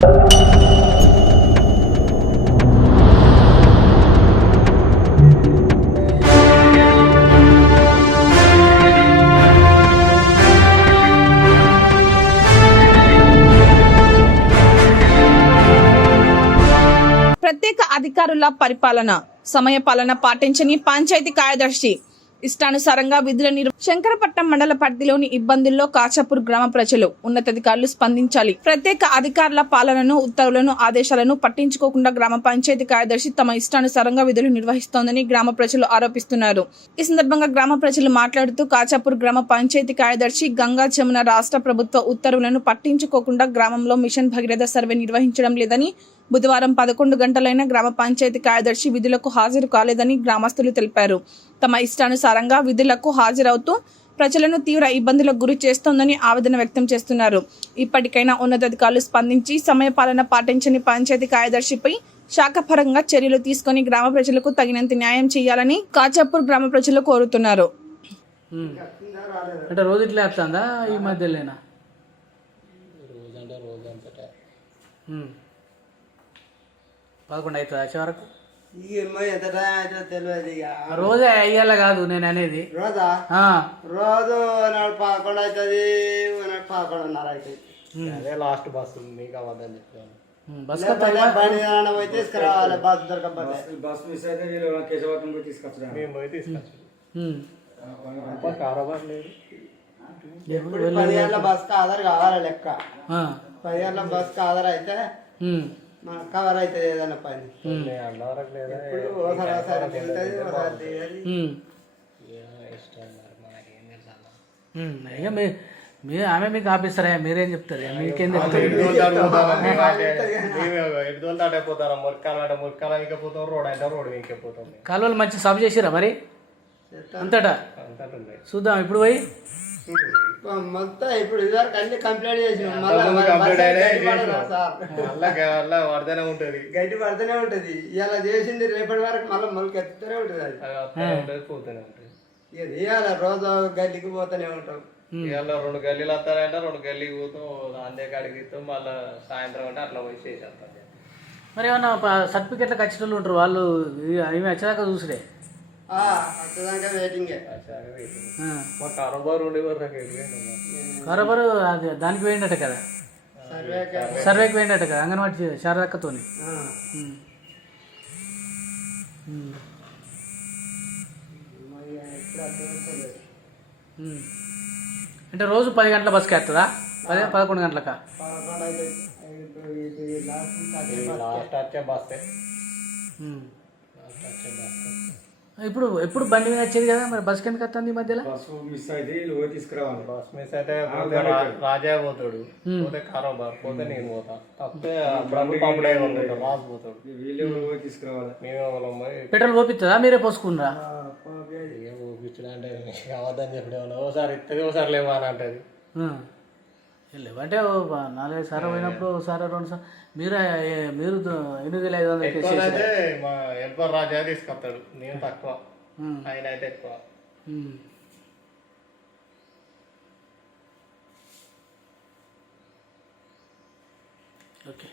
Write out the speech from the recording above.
ప్రత్యేక అధికారుల పరిపాలన సమయ పాలన పాటించని పంచాయతీ కార్యదర్శి ఇష్టానుసారంగా విధుల నిర్ శంకరపట్నం మండల పరిధిలోని ఇబ్బందుల్లో కాచాపూర్ గ్రామ ప్రజలు ఉన్నతాధికారులు స్పందించాలి. ప్రత్యేక అధికారుల పాలనను ఉత్తర్వులను ఆదేశాలను పట్టించుకోకుండా గ్రామ పంచాయతీ కార్యదర్శి తమ ఇష్టానుసారంగా విధులు నిర్వహిస్తోందని గ్రామ ప్రజలు ఆరోపిస్తున్నారు. ఈ సందర్భంగా గ్రామ ప్రజలు మాట్లాడుతూ కాచాపూర్ గ్రామ పంచాయతీ కార్యదర్శి గంగా జమున రాష్ట్ర ప్రభుత్వ ఉత్తర్వులను పట్టించుకోకుండా గ్రామంలో మిషన్ భగీరథ సర్వే నిర్వహించడం లేదని బుధవారం పదకొండు గంటలైన గ్రామ పంచాయతీ కార్యదర్శి విధులకు హాజరు కాలేదని గ్రామస్తులు తెలిపారు. తమ ఇష్టానుసారంగా విధులకు హాజరవుతూ ప్రజలను తీవ్ర ఇబ్బందులకు గురి చేస్తోందని ఆవేదన వ్యక్తం చేస్తున్నారు. ఇప్పటికైనా ఉన్నతాధికారులు స్పందించి సమయపాలన పాటించని పంచాయతీ కార్యదర్శిపై శాఖపరంగా చర్యలు తీసుకొని గ్రామ ప్రజలకు తగినంత న్యాయం చేయాలని కాచాపూర్ గ్రామ ప్రజలు కోరుతున్నారు. ఉమ్. అంటే రోజు ఇట్లా వేస్తుందా ఈ మధ్యలోనా. పదకొండు అవుతుంది వచ్చే వరకు? ఇక ఏమో ఎంత టైం అవుతుందో తెలియదు ఇక. రోజే అయ్యేలా కాదు నేను అనేది. రోజా? ఆ. రోజు నాడు పదకొండు అవుతుంది పదకొండున్నర అవుతుంది. అదే లాస్ట్ బస్సు మీకు అవ్వదని చెప్పాను. బస్ పోయి తీసుకురావాలి బస్ దొరకకపోతే. బస్ మిస్ అయితే వీళ్ళు కేశవతం పోయి తీసుకొచ్చరా? మేము పోయి తీసుకొచ్చాం. ఉమ్. అప్ప కారోబార్ లేదు. పది గంటల బస్కి ఆధార్ కావాలి లెక్క. ఆ. పది గంటల బస్కి ఆధార్ అయితే. మనకు కవర్ అవుతుంది ఏదైనా పని. ఇప్పుడు ఒకసారి ఒకసారి తిరుగుతుంది ఒకసారి మరి. ఇక మీ ఆమె మీకు ఆపిస్తారా? మీరేం చెప్తారు? మీకేం కాలువలు మంచి సబ్ చేసిరా మరి? అంతటా? చూద్దాం ఇప్పుడు పోయి. మొత్తం ఇప్పుడు ఇదివరకు అన్ని కంప్లీట్ చేసినాం. మళ్ళీ పడితేనే ఉంటుంది. గడ్డి పడుతూనే ఉంటది. ఇలా చేసింది రేపటి వరకు మళ్ళీ మొలకి ఎత్తుతూనే ఉంటది అది. పోతూనే ఉంటుంది. ఇక తీయాలి రోజు గడ్డికి పోతూనే ఉంటాం. ఇవాళ రెండు గల్లీలు వస్తారంటే రెండు గల్లీకి పోతాం అందే కాడికి ఇస్తాం మళ్ళీ సాయంత్రం అంటే అట్లా పోయి చేసేస్తాం. మరి ఏమన్నా సర్టిఫికెట్లకు వచ్చిన వాళ్ళు ఉంటారు వాళ్ళు ఇవి- అవి వచ్చాక చూసిరే? కారోబార్ అది దానికి పోయిండట కదా సర్వే సర్వేకి పోయిండట కదా అంగన్వాడి శారదక్కతోని. ఉమ్. అంటే రోజు పది గంటల బస్కి వేస్తుందా పదే పదకొండు గంటలకా లాస్ట్ వచ్చే బస్సే ఉమ్. లాస్ట్ వచ్చే బస్ ఇప్పుడు ఎప్పుడు బండి మీద వచ్చేది కదా మరి బస్కి ఎందుకు వస్తుంది ఈ మధ్యలో? బస్సు మిస్ అయితే వీళ్ళు పోయి తీసుకురావాలి. బస్ మిస్ అయితే పోతే రా- రాజా పోతాడు. పోతే కారోబార్ పోతే నేను పోతా. పంపుడే ఉంటాడు రాజు పోతాడు వీళ్ళు పోయి తీసుకురావాలి. మేము పోయి పెట్రోల్ పోపిస్తుందా? మీరే పోసుకున్నారా? ఇక ఊపించడం అంటే అవద్దని చెప్పడం ఓసారి ఇస్తుంది ఓసారి లేవా అని అంటది. లేవంటే బ- నాలుగైదు సార్లు పోయినప్పుడు ఒకసారి రెండు సార్లు. మీరు మీరు ఎనిమిది వేల ఐదు వందలు ఎక్కువ మా రాజా తీసుకొస్తాడు. నేను తక్కువ. ఆయన అయితే ఎక్కువ. ఓకే.